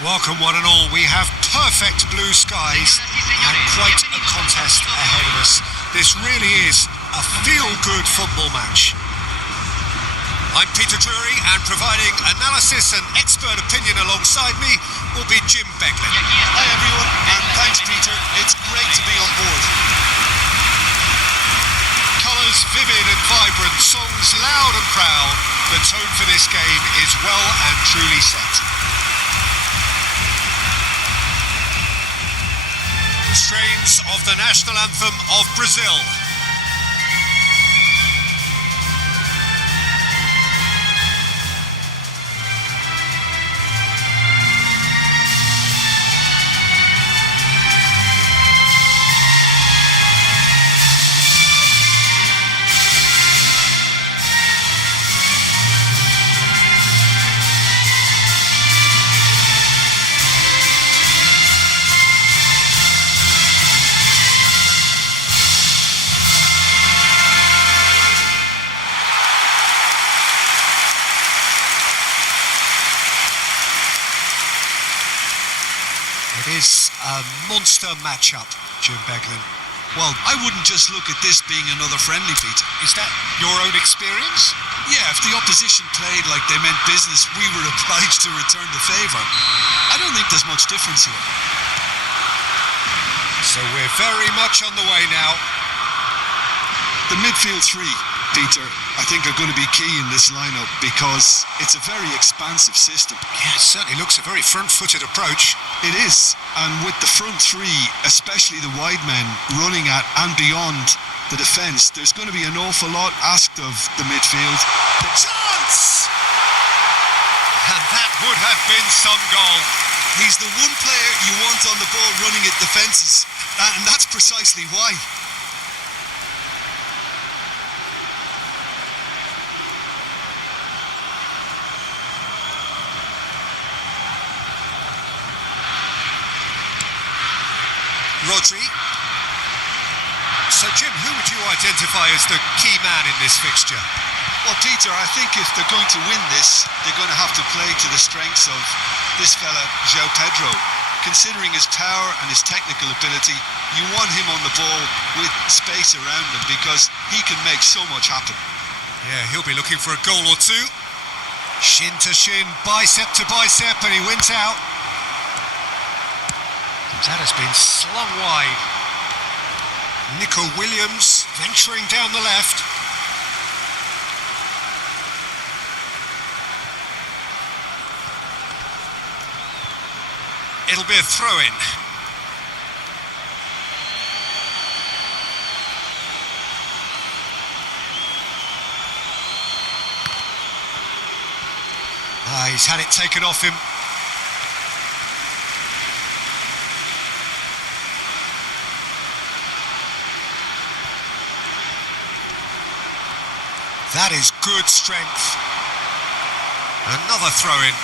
Welcome one and all. We have perfect blue skies and quite a contest ahead of us. This really is a feel-good football match. I'm Peter Drury, and providing analysis and expert opinion alongside me will be Jim Beglin. Hi everyone, and thanks Peter. It's great to be on board. Colours vivid and vibrant, songs loud and proud. The tone for this game is well and truly set. The strains of the national anthem of Brazil. It is a monster matchup, Jim Beglin. Well, I wouldn't just look at this being another friendly, Peter. Is that your own experience? Yeah, if the opposition played like they meant business, we were obliged to return the favour. I don't think there's much difference here. So we're very much on the way now. The midfield three, Peter, I think are going to be key in this lineup because it's a very expansive system. Yeah, it certainly looks a very front-footed approach. It is, and with the front three, especially the wide men, running at and beyond the defence, there's going to be an awful lot asked of the midfield. The chance! And that would have been some goal. He's the one player you want on the ball running at defences, and that's precisely why. Rodri. So Jim, who would you identify as the key man in this fixture? Well, Peter, I think if they're going to win this, they're going to have to play to the strengths of this fella, João Pedro. Considering his power and his technical ability, you want him on the ball with space around him because he can make so much happen. Yeah, he'll be looking for a goal or two. Shin to shin, bicep to bicep, and he wins out. That has been slung wide. Nico Williams venturing down the left. It'll be a throw-in. He's had it taken off him. That is good strength. Another throw-in.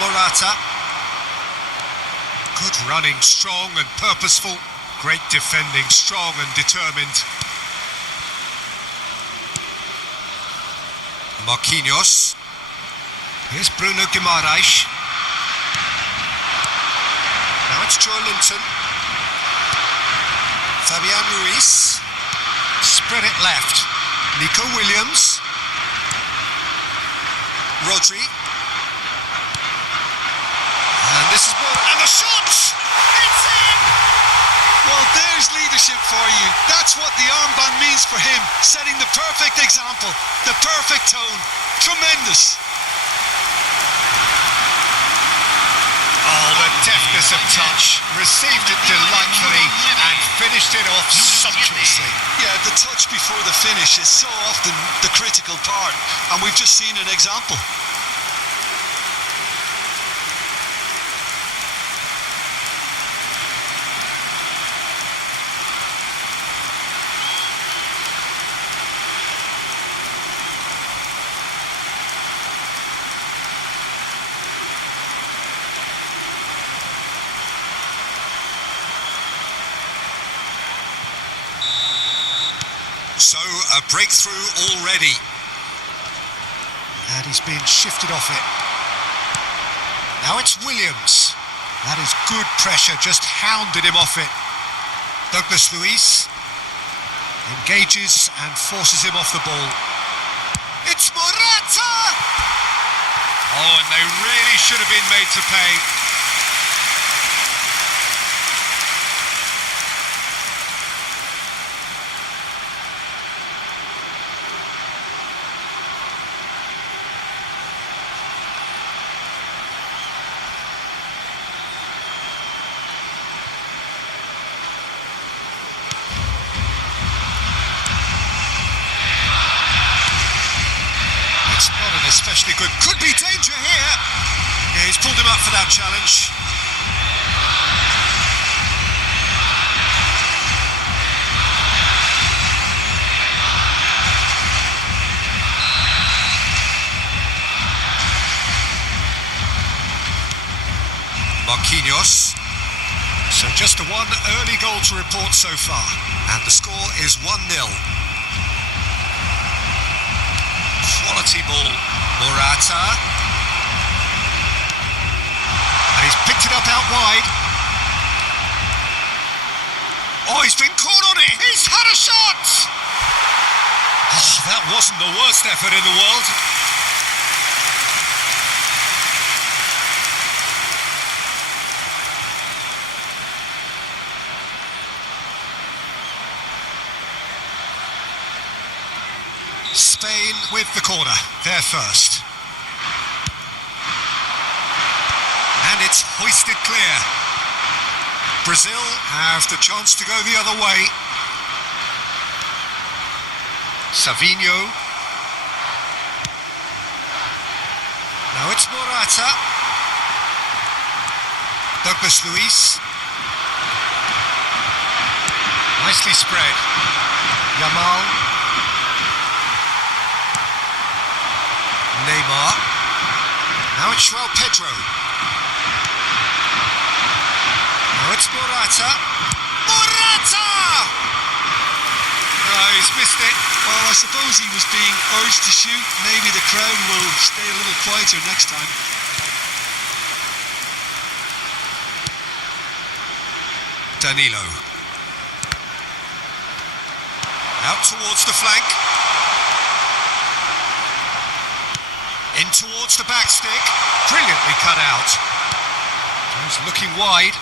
Morata. Good running, strong and purposeful. Great defending, strong and determined. Marquinhos. Here's Bruno Guimaraes. Now it's Joe Linton. Fabian Ruiz. Spread it left. Nico Williams. Rodri. And this is more. And the shot! It's in! Well, there's leadership for you. That's what the armband means for him. Setting the perfect example. The perfect tone. Tremendous. Oh, the deftness of touch, received it delightfully and finished it off sumptuously. Yeah, the touch before the finish is so often the critical part, and we've just seen an example. So, a breakthrough already. And he's been shifted off it. Now it's Williams. That is good pressure, just hounded him off it. Douglas Luiz engages and forces him off the ball. It's Morata! Oh, and they really should have been made to pay. Especially good. Could be danger here. Yeah, he's pulled him up for that challenge. Marquinhos. So just the one early goal to report so far. And the score is 1-0. Quality ball. Morata, and he's picked it up out wide. Oh, he's been caught on it. He's had a shot. Oh, that wasn't the worst effort in the world. Spain with the corner, they're first. And it's hoisted clear. Brazil have the chance to go the other way. Savinho. Now it's Morata. Douglas Luiz. Nicely spread. Yamal. Neymar. Now it's João Pedro. Now it's Morata. Morata! No, he's missed it. Well, I suppose he was being urged to shoot. Maybe the crowd will stay a little quieter next time. Danilo. Out towards the flank. In towards the back stick. Brilliantly cut out. He's looking wide.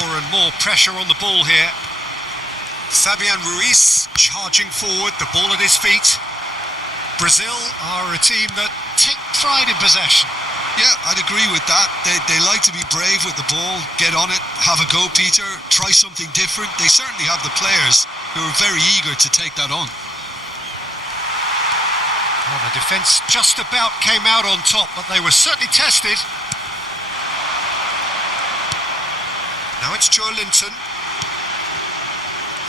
More and more pressure on the ball here. Fabian Ruiz charging forward, the ball at his feet. Brazil are a team that take pride in possession. Yeah, I'd agree with that. They like to be brave with the ball, get on it, have a go, Peter, try something different. They certainly have the players who are very eager to take that on. Well, the defence just about came out on top, but they were certainly tested. Now it's Joe Linton.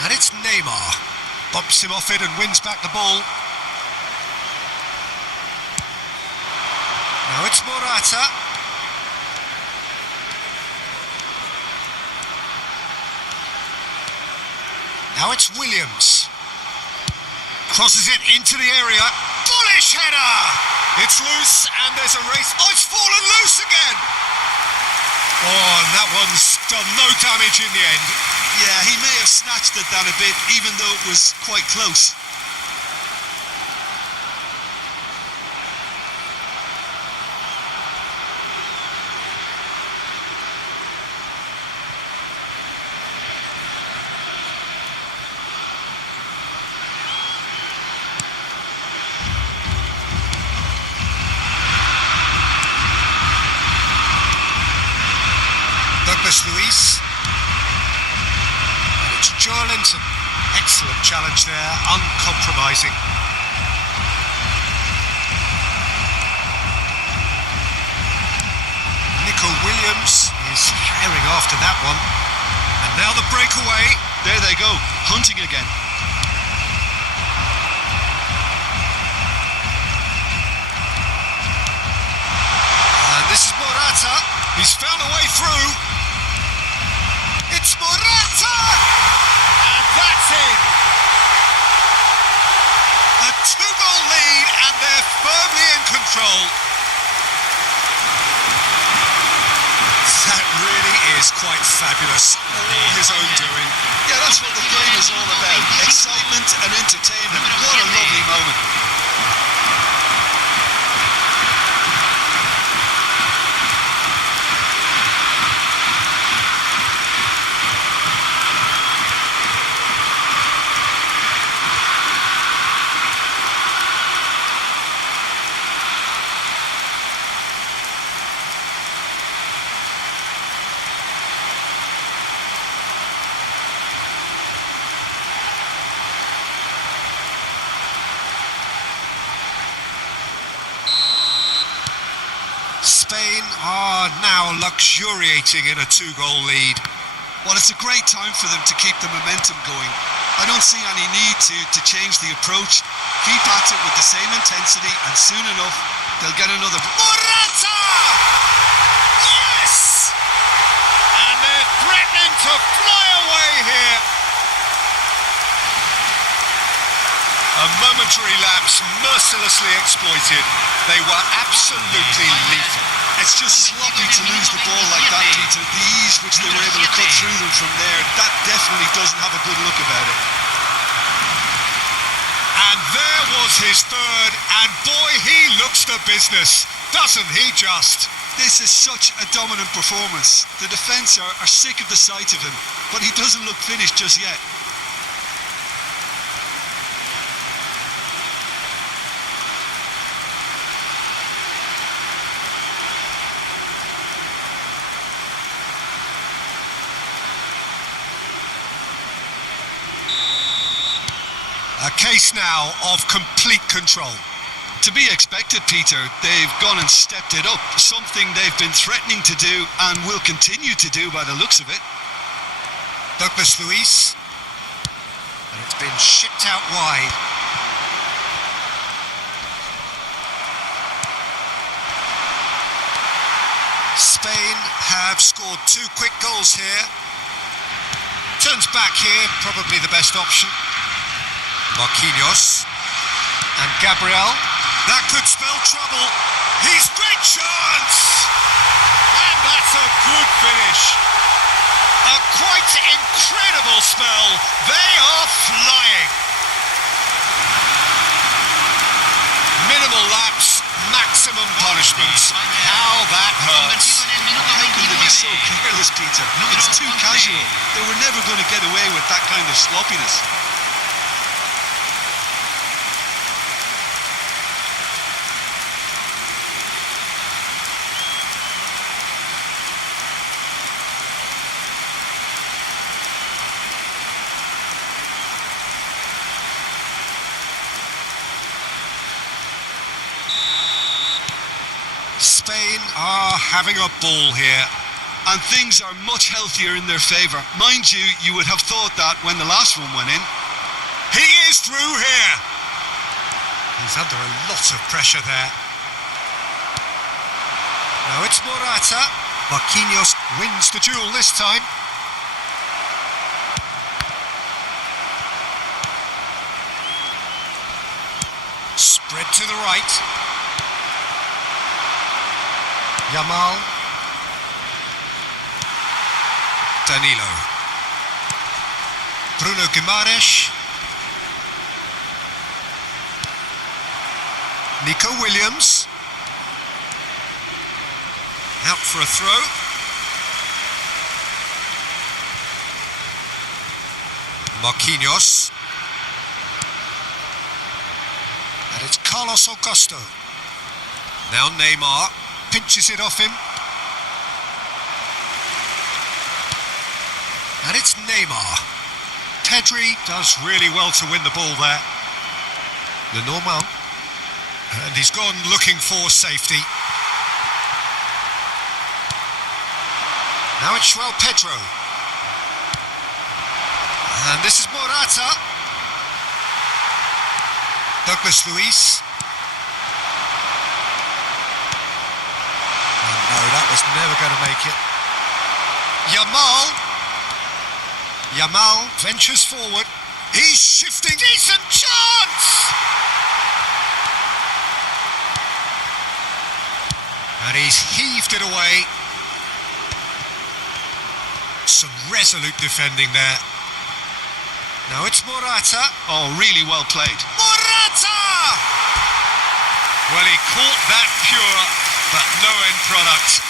And it's Neymar. Bumps him off it and wins back the ball. Now it's Morata. Now it's Williams. Crosses it into the area. Bullish header! It's loose and there's a race. Oh, it's fallen loose again! Oh, and that one's done no damage in the end. Yeah, he may have snatched at that a bit, even though it was quite close. Douglas Luiz. And it's Joe Linton. Excellent challenge there, uncompromising. firing after that one. And now the breakaway. There they go, hunting again. And this is Morata. He's found a way through. It's Morata! And that's in. A 2-goal lead, and they're firmly in control. That really is quite fabulous. All his own doing. Yeah, that's what the game is all about. Excitement and entertainment. What a lovely moment. Spain are now luxuriating in a 2-goal lead. Well, it's a great time for them to keep the momentum going. I don't see any need to change the approach. Keep at it with the same intensity, and soon enough, they'll get another... Morata! Yes! And they're threatening to fly away here. A momentary lapse mercilessly exploited. They were absolutely lethal. It's just sloppy to lose the ball like that, Peter. The ease which they were able to cut through them from there, that definitely doesn't have a good look about it. And there was his third, and boy, he looks the business, doesn't he just? This is such a dominant performance. The defence are sick of the sight of him, but he doesn't look finished just yet. A case now of complete control. To be expected, Peter. They've gone and stepped it up, something they've been threatening to do and will continue to do by the looks of it. Douglas Luiz, and it's been shipped out wide. Spain have scored 2 quick goals here. Turns back here, probably the best option. Marquinhos and Gabriel. That could spell trouble. He's great chance! And that's a good finish. A quite incredible spell. They are flying. Minimal lapse, maximum punishments. How that hurts. How can they be so careless, Peter? It's too casual. They were never going to get away with that kind of sloppiness. Spain are having a ball here. And things are much healthier in their favour. Mind you, you would have thought that when the last one went in. He is through here. He's under a lot of pressure there. Now it's Morata. Marquinhos wins the duel this time. Spread to the right. Yamal. Danilo. Bruno Guimaraes. Nico Williams. Out for a throw. Marquinhos. And it's Carlos Augusto. Now Neymar pinches it off him. And it's Neymar. Pedri does really well to win the ball there. Lenormand. And he's gone looking for safety. Now it's João Pedro. And this is Morata. Douglas Luiz. Oh no, that was never going to make it. Yamal ventures forward. He's shifting. Decent chance! And he's heaved it away. Some resolute defending there. Now it's Morata. Oh, really well played. Morata! Well, he caught that pure, but no end product.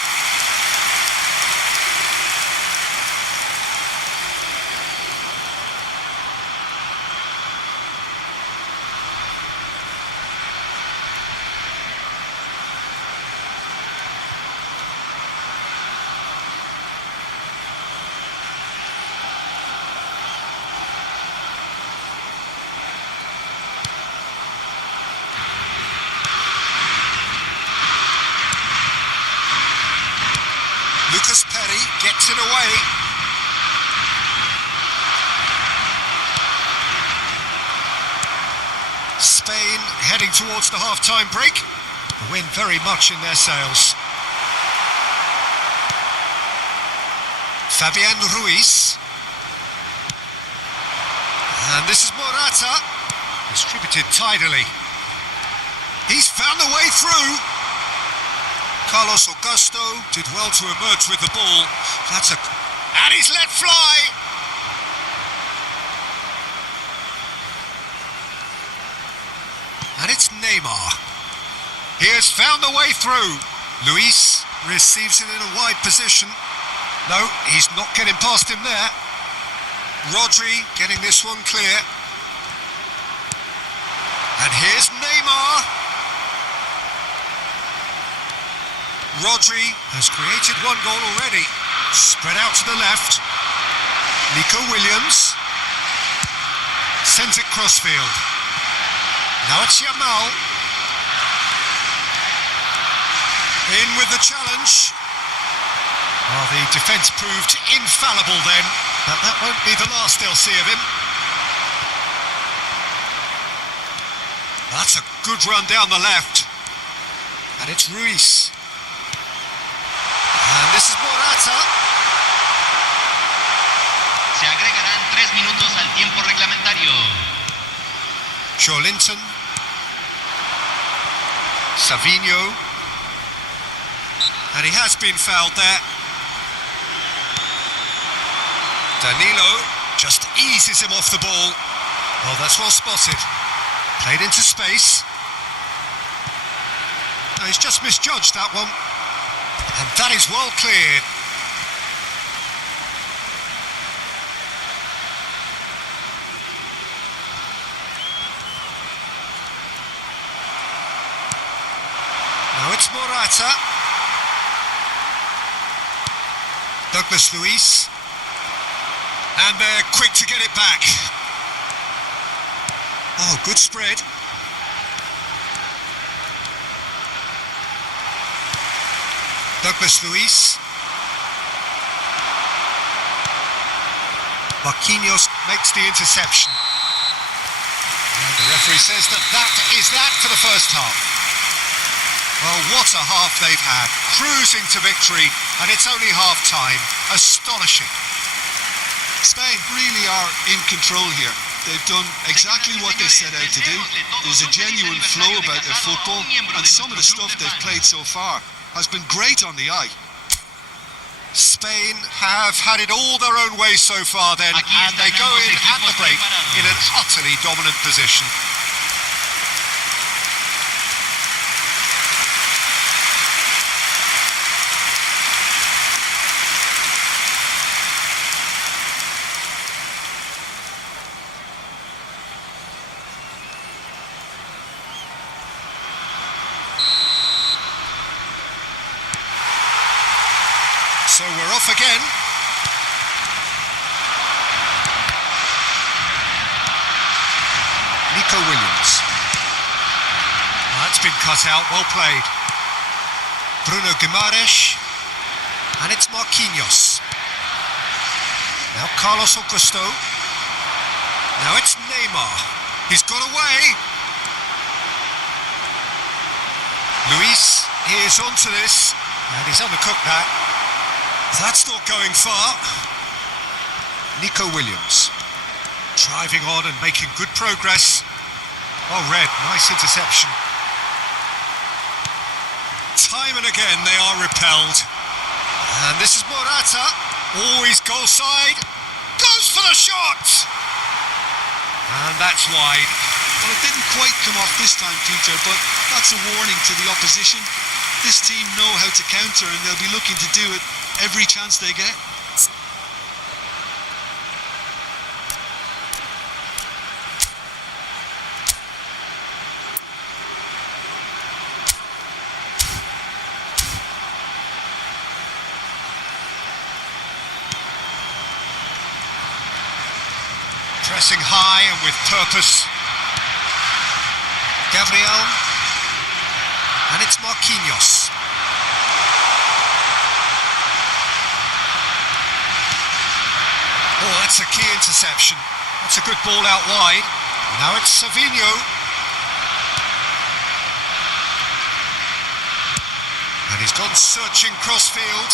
Lucas Perry gets it away. Spain heading towards the half-time break. The wind very much in their sails. Fabian Ruiz. And this is Morata. Distributed tidily. He's found the way through. Carlos Augusto did well to emerge with the ball. And he's let fly. And it's Neymar. He has found the way through. Luis receives it in a wide position. No, he's not getting past him there. Rodri getting this one clear. And here's Neymar. Rodri has created one goal already. Spread out to the left. Nico Williams sends it crossfield. Now it's Yamal. In with the challenge. Well, the defence proved infallible then, but that won't be the last they'll see of him. That's a good run down the left. And it's Ruiz. And this is Morata. Se agregarán 3 minutos al tiempo reglamentario. Joelinton. Savinho. And he has been fouled there. Danilo just eases him off the ball. Oh, that's well spotted. Played into space. No, he's just misjudged that one. And that is well cleared. Now it's Morata. Douglas Luiz. And they're quick to get it back. Oh, good spread. Douglas Luiz. Marquinhos makes the interception. And the referee says that is that for the first half. Well, what a half they've had. Cruising to victory, and it's only half-time. Astonishing. Spain really are in control here. They've done exactly what they set out to do. There's a genuine flow about their football, and some of the stuff they've played so far has been great on the eye. Spain have had it all their own way so far then, and they go in at the break in an utterly dominant position. So we're off again. Nico Williams. That's been cut out, well played. Bruno Guimaraes. And it's Marquinhos. Now Carlos Augusto. Now it's Neymar. He's got away. Luis is onto this. And he's undercooked that. That's not going far. Nico Williams. Driving on and making good progress. Oh, Red, nice interception. Time and again they are repelled. And this is Morata. Always goal side. Goes for the shot! And that's wide. Well, it didn't quite come off this time, Peter, but that's a warning to the opposition. This team know how to counter and they'll be looking to do it every chance they get. Pressing high and with purpose. Gabriel. And it's Marquinhos. Oh, that's a key interception. That's a good ball out wide. Now it's Savinho. And he's gone searching crossfield.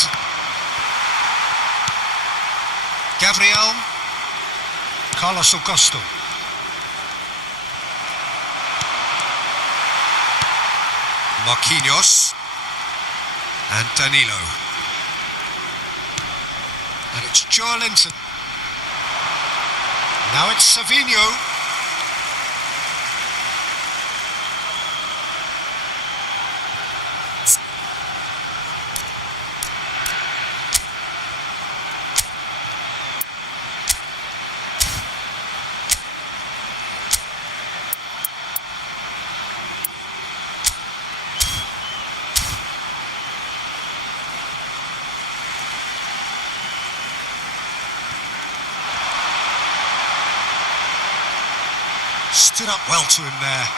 Gabriel. Carlos Augusto. Marquinhos. And Danilo. And it's Joelinton. Now it's Savinho. Stood up well to him there.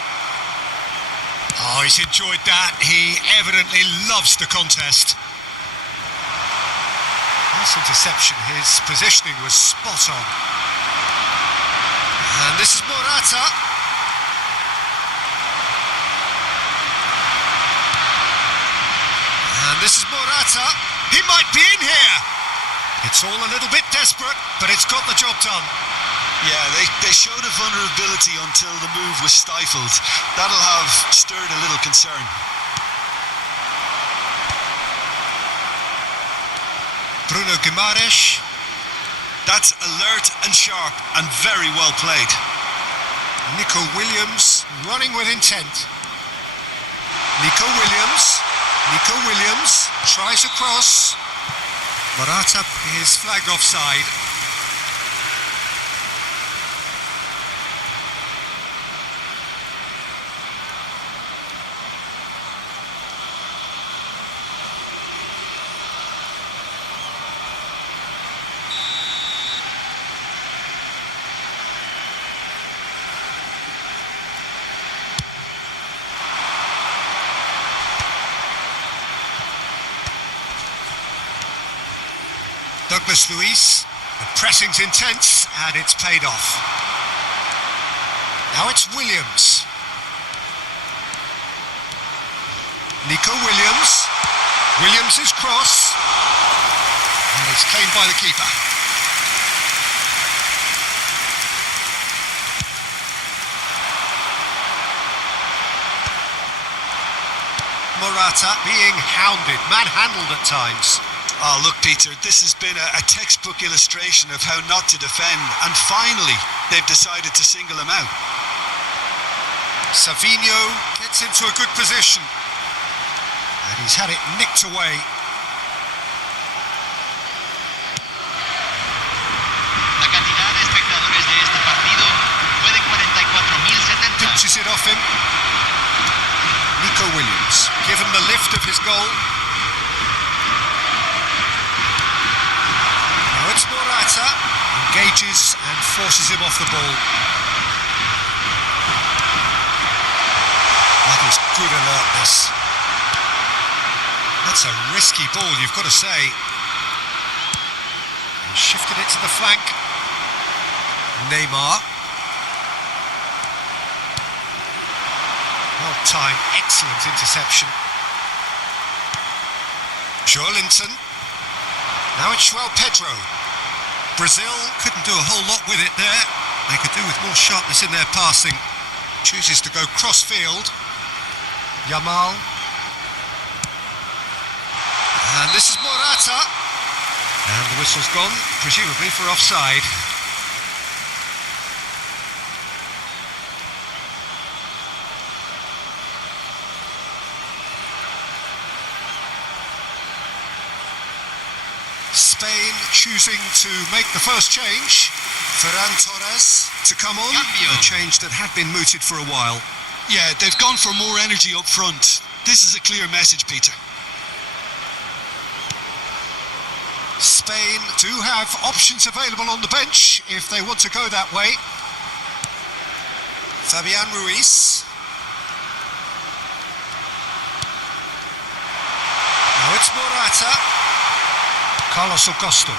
Oh, he's enjoyed that. He evidently loves the contest. Nice interception. His positioning was spot on. And this is Morata. And this is Morata. He might be in here. It's all a little bit desperate, but it's got the job done. Yeah, they showed a vulnerability until the move was stifled. That'll have stirred a little concern. Bruno Guimaraes. That's alert and sharp and very well played. Nico Williams running with intent. Nico Williams tries a cross. Morata is flagged offside. Douglas Luis, the pressing's intense and it's paid off. Now it's Williams. Nico Williams' cross. And it's claimed by the keeper. Morata being hounded, manhandled at times. Oh, look, Peter, this has been a textbook illustration of how not to defend, and finally they've decided to single him out. Savinho gets into a good position, and he's had it nicked away. La cantidad de espectadores de este partido fue de 44.070. Pinches it off him. Nico Williams, given the lift of his goal. It's Morata, engages and forces him off the ball. That is good alertness. That's a risky ball, you've got to say. He shifted it to the flank. Neymar. Well timed, excellent interception. Joelinton. Now it's João Pedro. Brazil couldn't do a whole lot with it there. They could do with more sharpness in their passing. Chooses to go cross-field. Yamal. And this is Morata. And the whistle's gone, presumably for offside. Spain choosing to make the first change. Ferran Torres to come on. A change that had been mooted for a while. Yeah, they've gone for more energy up front. This is a clear message, Peter. Spain do have options available on the bench if they want to go that way. Fabian Ruiz. Now it's Morata. Carlos Augusto.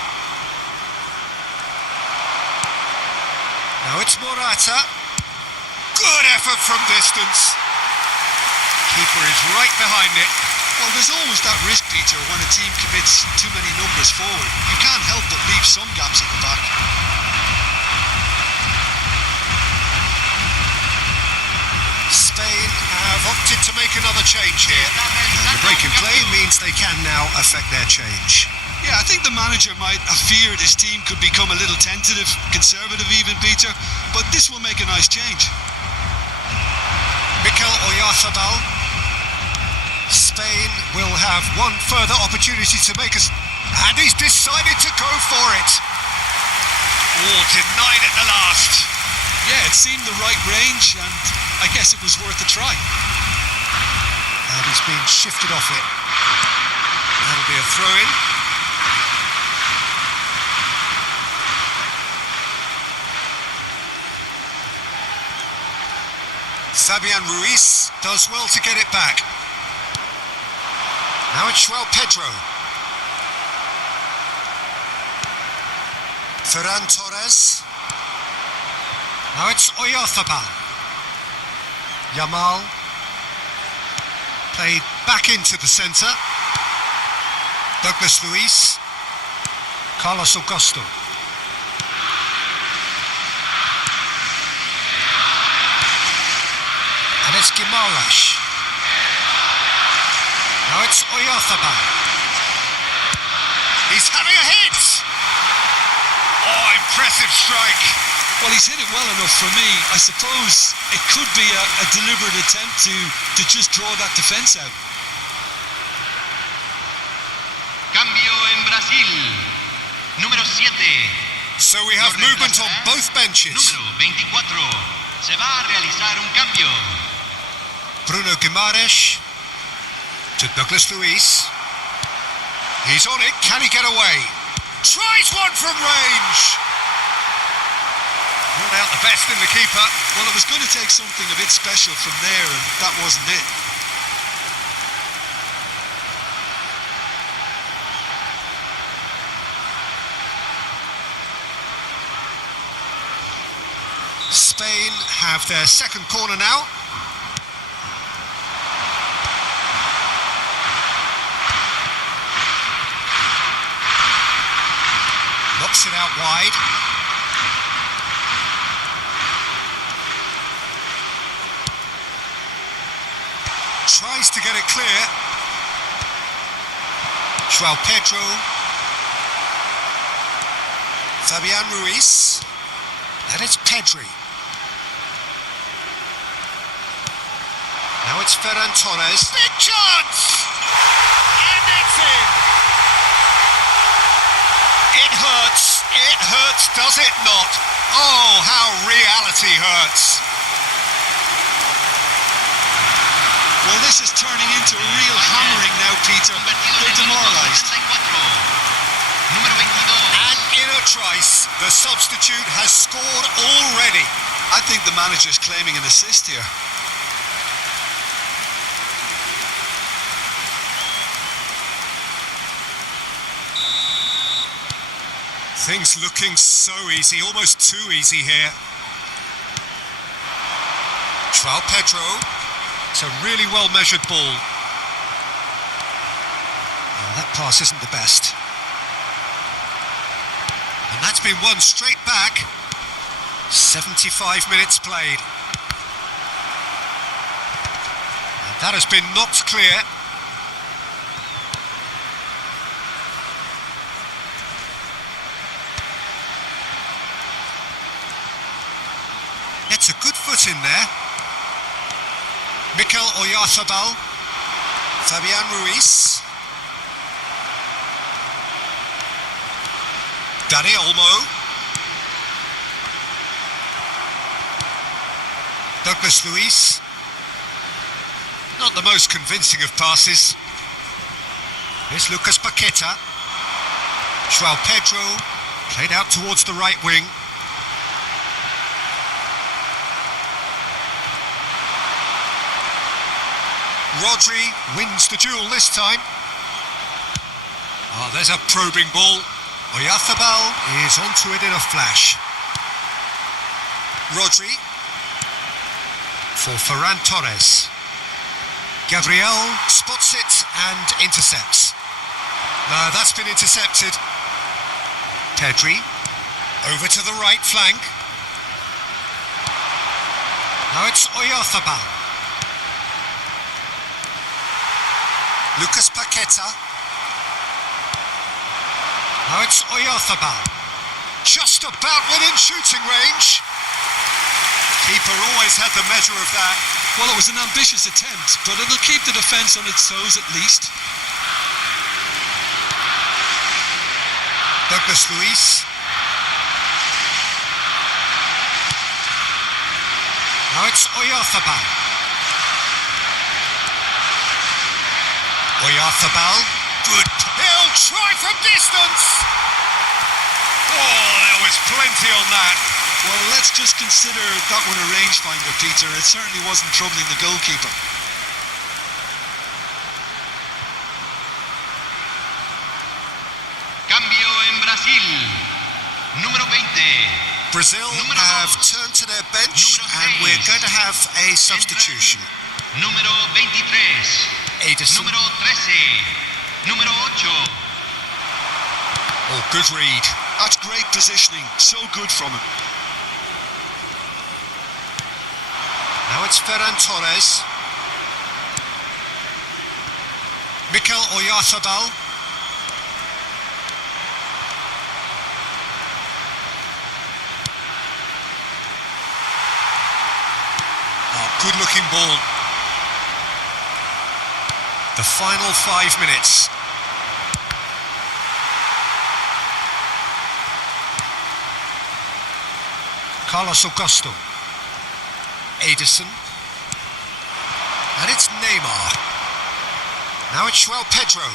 Now it's Morata. Good effort from distance. Keeper is right behind it. Well, there's always that risk, Peter, when a team commits too many numbers forward. You can't help but leave some gaps at the back. Spain have opted to make another change here. And the break in play means they can now affect their change. Yeah, I think the manager might have feared his team could become a little tentative, conservative even, Peter, but this will make a nice change. Mikel Oyarzabal. Spain will have one further opportunity to make us, and he's decided to go for it. Oh, denied at the last. Yeah, it seemed the right range, and I guess it was worth a try. And he's been shifted off it. That'll be a throw-in. Fabian Ruiz does well to get it back. Now it's João Pedro. Ferran Torres. Now it's Oyarzabal. Yamal. Played back into the centre. Douglas Luiz. Carlos Augusto. And it's Guimaraes. Now it's Oyarzabal. He's having a hit! Oh, impressive strike. Well, he's hit it well enough for me. I suppose it could be a deliberate attempt to just draw that defence out. Cambio en Brasil. Número 7. So we have movement on both benches. Número 24. Se va a realizar un cambio. Bruno Guimaraes to Douglas Luiz. He's on it. Can he get away? Tries one from range. Ruled out the best in the keeper. Well, it was going to take something a bit special from there, and that wasn't it. Spain have their second corner now. Knocks it out wide. Tries to get it clear. João Pedro. Fabian Ruiz. And it's Pedri. Now it's Ferran Torres. Big chance! And it's in! It hurts, does it not? Oh, how reality hurts. Well, this is turning into a real hammering now, Peter. They're demoralised. Número 22. And in a trice, the substitute has scored already. I think the manager's claiming an assist here. Things looking so easy, almost too easy here. João Pedro. It's a really well-measured ball. Oh, that pass isn't the best. And that's been won straight back. 75 minutes played. And that has been knocked clear. Gets a good foot in there. Mikel Oyarzabal, Fabian Ruiz, Dani Olmo, Douglas Luiz. Not the most convincing of passes. Here's Lucas Paqueta. João Pedro, played out towards the right wing. Rodri wins the duel this time. Oh, there's a probing ball. Oyarzabal is onto it in a flash. Rodri for Ferran Torres. Gabriel spots it and intercepts. No, that's been intercepted. Pedri over to the right flank. Now it's Oyarzabal. Lucas Paqueta. Now it's Oyarzabal. Just about within shooting range. Keeper always had the measure of that. Well, it was an ambitious attempt, but it'll keep the defence on its toes at least. Douglas Luiz. Now it's Oyarzabal. Oyarzabal, good. He'll try from distance. Oh, there was plenty on that. Well, let's just consider that one a rangefinder, Peter. It certainly wasn't troubling the goalkeeper. Cambio en Brasil. Número 20. Brazil have turned to their bench and we're going to have a substitution. Número 23. Edison. Número 13. Número 8. Oh, good read. That's great positioning. So good from him. Now it's Ferran Torres. Mikel Oyarzabal. Oh, good looking ball. The final 5 minutes. Carlos Augusto. Edison. And it's Neymar. Now it's João Pedro.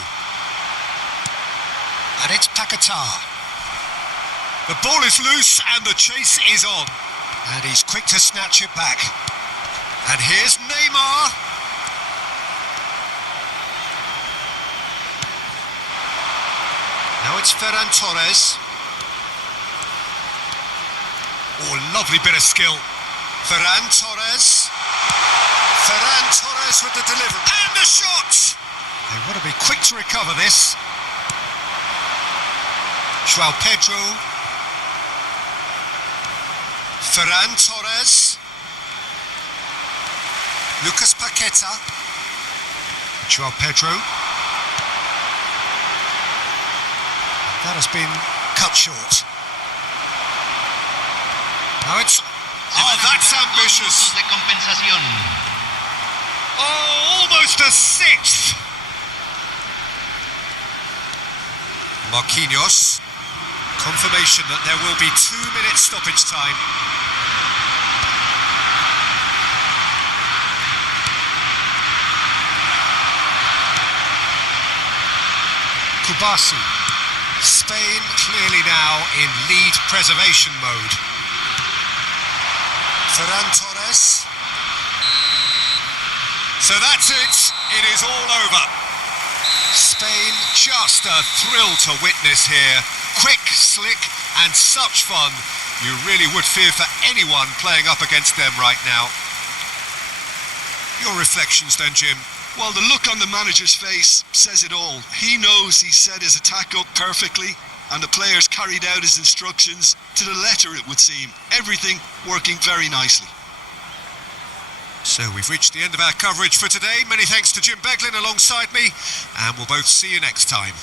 And it's Paqueta. The ball is loose and the chase is on. And he's quick to snatch it back. And here's Neymar. Now it's Ferran Torres. Oh, lovely bit of skill. Ferran Torres. Ferran Torres with the delivery. And the shot! They want to be quick to recover this. João Pedro. Ferran Torres. Lucas Paqueta. João Pedro. That has been cut short. Now it's... Oh, that's ambitious. De compensación. Oh, almost a sixth. Marquinhos. Confirmation that there will be 2 minutes stoppage time. Kubasu. Spain clearly now in lead preservation mode. Ferran Torres. So that's it. It is all over. Spain, just a thrill to witness here. Quick, slick and such fun. You really would fear for anyone playing up against them right now. Your reflections then, Jim? Well, the look on the manager's face says it all. He knows he set his attack up perfectly, and the players carried out his instructions to the letter, it would seem. Everything working very nicely. So we've reached the end of our coverage for today. Many thanks to Jim Beglin alongside me, and we'll both see you next time.